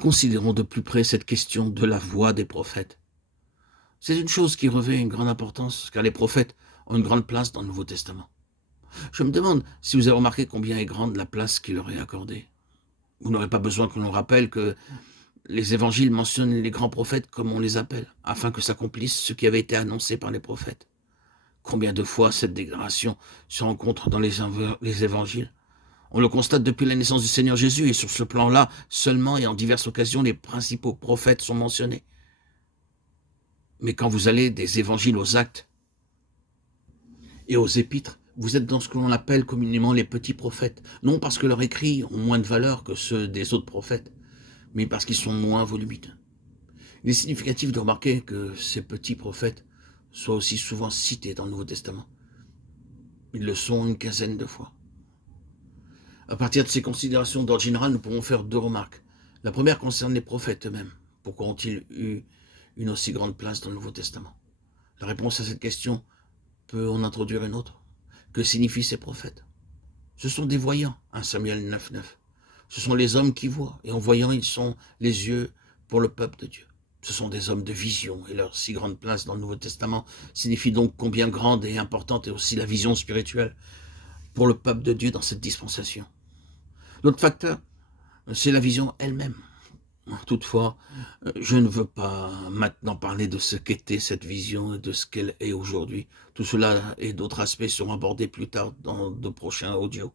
Considérons de plus près cette question de la voix des prophètes. C'est une chose qui revêt une grande importance, car les prophètes ont une grande place dans le Nouveau Testament. Je me demande si vous avez remarqué combien est grande la place qui leur est accordée. Vous n'aurez pas besoin qu'on nous rappelle que les évangiles mentionnent les grands prophètes comme on les appelle, afin que s'accomplisse ce qui avait été annoncé par les prophètes. Combien de fois cette déclaration se rencontre dans les évangiles? On le constate depuis la naissance du Seigneur Jésus, et sur ce plan-là, seulement et en diverses occasions, les principaux prophètes sont mentionnés. Mais quand vous allez des évangiles aux actes et aux épîtres, vous êtes dans ce que l'on appelle communément les petits prophètes, non parce que leurs écrits ont moins de valeur que ceux des autres prophètes, mais parce qu'ils sont moins volumineux. Il est significatif de remarquer que ces petits prophètes soient aussi souvent cités dans le Nouveau Testament. Ils le sont une quinzaine de fois. À partir de ces considérations d'ordre général, nous pourrons faire deux remarques. La première concerne les prophètes eux-mêmes. Pourquoi ont-ils eu une aussi grande place dans le Nouveau Testament? La réponse à cette question peut en introduire une autre. Que signifient ces prophètes? Ce sont des voyants, 1 Samuel 9,9. Ce sont les hommes qui voient, et en voyant, ils sont les yeux pour le peuple de Dieu. Ce sont des hommes de vision, et leur si grande place dans le Nouveau Testament signifie donc combien grande et importante est aussi la vision spirituelle pour le peuple de Dieu dans cette dispensation. L'autre facteur, c'est la vision elle-même. Toutefois, je ne veux pas maintenant parler de ce qu'était cette vision et de ce qu'elle est aujourd'hui. Tout cela et d'autres aspects seront abordés plus tard dans de prochains audios.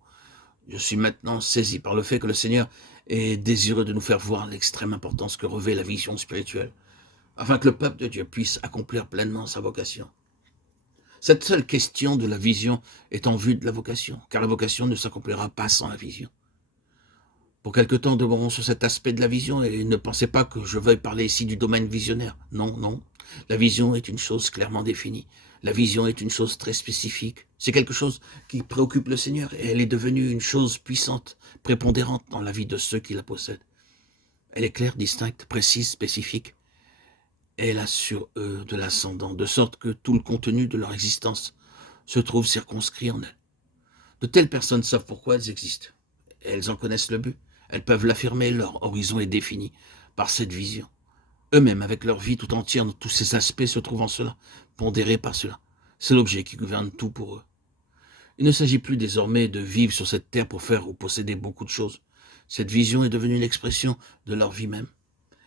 Je suis maintenant saisi par le fait que le Seigneur est désireux de nous faire voir l'extrême importance que revêt la vision spirituelle, afin que le peuple de Dieu puisse accomplir pleinement sa vocation. Cette seule question de la vision est en vue de la vocation, car la vocation ne s'accomplira pas sans la vision. Pour quelque temps, demeurons sur cet aspect de la vision et ne pensez pas que je veuille parler ici du domaine visionnaire. Non, non. La vision est une chose clairement définie. La vision est une chose très spécifique. C'est quelque chose qui préoccupe le Seigneur et elle est devenue une chose puissante, prépondérante dans la vie de ceux qui la possèdent. Elle est claire, distincte, précise, spécifique. Elle a sur eux de l'ascendant, de sorte que tout le contenu de leur existence se trouve circonscrit en elles. De telles personnes savent pourquoi elles existent. Elles en connaissent le but. Elles peuvent l'affirmer, leur horizon est défini par cette vision. Eux-mêmes, avec leur vie tout entière, tous ces aspects se trouvent en cela, pondérés par cela. C'est l'objet qui gouverne tout pour eux. Il ne s'agit plus désormais de vivre sur cette terre pour faire ou posséder beaucoup de choses. Cette vision est devenue l'expression de leur vie même.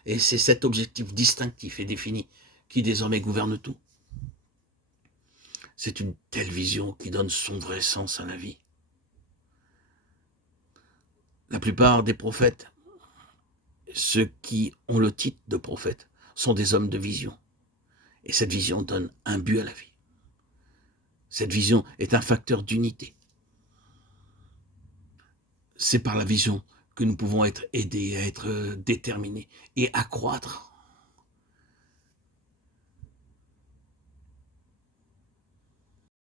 Et c'est cet objectif distinctif et défini qui désormais gouverne tout. C'est une telle vision qui donne son vrai sens à la vie. La plupart des prophètes, ceux qui ont le titre de prophète, sont des hommes de vision. Et cette vision donne un but à la vie. Cette vision est un facteur d'unité. C'est par la vision que nous pouvons être aidés à être déterminés et accroître